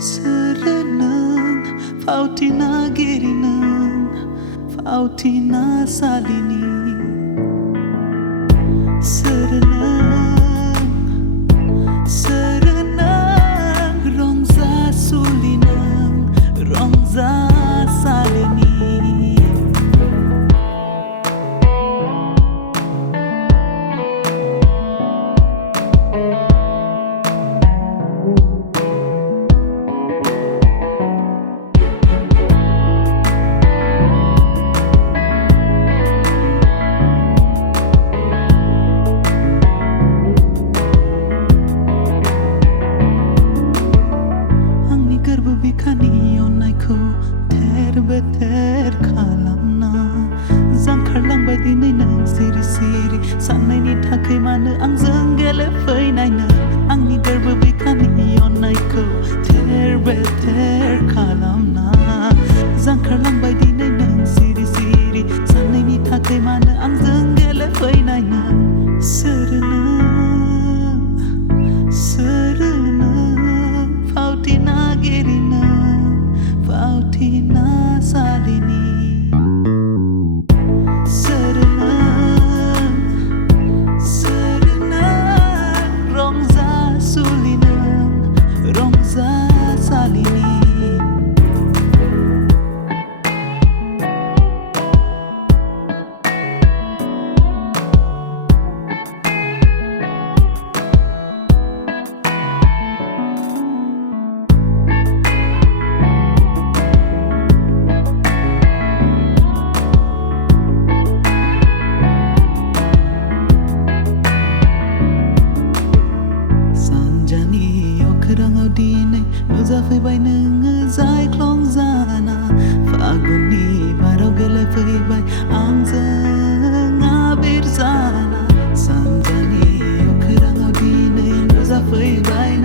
Serenang Fautina Girinang Fautina Salini Serenang Serenang Rongza Sulinang Rongza Salini Beter kalamna Zangkarlangbay dinay nang siri-siri Sanayni थाखै मानो आंजों गेलेफैनायनो आंनि गोरबो बिखानि अननायखौ थेर बेथेर खालामना जांखारलांबाय दिनै नों सिरि-सिरि सानैनि थाखै मानो आंजों गेलेफैनायनो Serenang Serenang Fautina Girinang Fautina Salini Serenang Serenang Rongza Sulinang Rongza Salini Dinai nuzafaibai nungu zai klong zana Faguni barau gelefaibai angzeng abir zana Sanjani okrangau dinai nuzafaibai